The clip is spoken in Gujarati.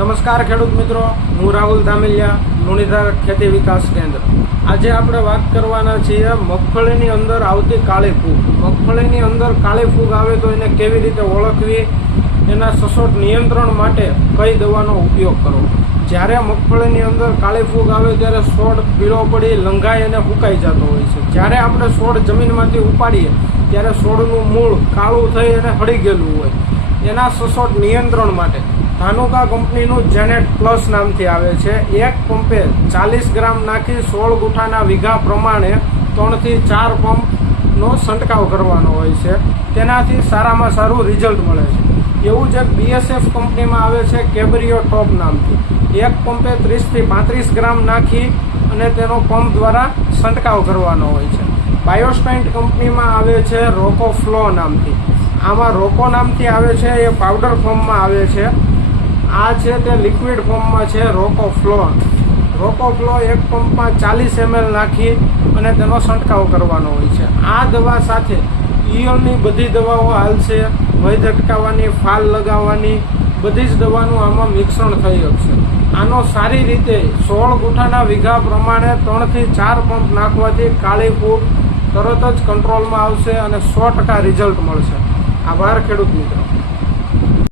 નમસ્કાર ખેડૂત મિત્રો, હું રાહુલ ધામેલિયા લુણીધર ખેતી વિકાસ કેન્દ્ર. આજે આપણે વાત કરવાના છીએ મગફળીની અંદર આવતી કાળી ફૂગ. મગફળીની અંદર કાળી ફૂગ આવે તો એને કેવી રીતે ઓળખવી? એના સચોટ નિયંત્રણ માટે કઈ દવાનો ઉપયોગ કરવો? જ્યારે મગફળીની અંદર કાળી ફૂગ આવે ત્યારે છોડ પીળો પડી લંઘાઈ અને ફૂંકાઈ જતો હોય છે. જ્યારે આપણે છોડ જમીનમાંથી ઉપાડીએ, ત્યારે છોડનું મૂળ કાળું થઈ અને હળી ગયેલું હોય. એના સચોટ નિયંત્રણ માટે ધાનુકા કંપનીનું જેનેટ પ્લસ નામથી આવે છે. એક પંપે ચાલીસ ગ્રામ નાખી સોળ ગુઠાના વીઘા પ્રમાણે ત્રણથી ચાર પંપનો છંટકાવ કરવાનો હોય છે. તેનાથી સારામાં સારું રિઝલ્ટ મળે છે. એવું જ એક બીએસએફ કંપનીમાં આવે છે કેબરિયો ટોપ નામથી. એક પંપે ત્રીસથી પાંત્રીસ ગ્રામ નાખી અને તેનો પંપ દ્વારા છંટકાવ કરવાનો હોય છે. બાયોસ્ટાઇન્ટ કંપનીમાં આવે છે રોકો ફ્લો નામથી. આમાં રોકો નામથી આવે છે, એ પાવડર ફોર્મમાં આવે છે. આ છે તે લિક્વિડ ફોર્મમાં છે રોકો ફ્લો રોકો ફ્લો એક પંપમાં ચાલીસ એમએલ નાખી અને તેનો છંટકાવ કરવાનો હોય છે. આ દવા સાથે ઈયળની બધી દવાઓ હાલશે વય અટકાવવાની ફાલ લગાવવાની, બધી જ દવાનું આમાં મિશ્રણ થઈ શકશે આનો સારી રીતે સોળ ગુઠાના વીઘા પ્રમાણે ત્રણથી ચાર પંપ નાખવાથી કાળી ફૂગ તરત જ કંટ્રોલમાં આવશે અને સો ટકા રિઝલ્ટ મળશે. આભાર ખેડૂત મિત્રો.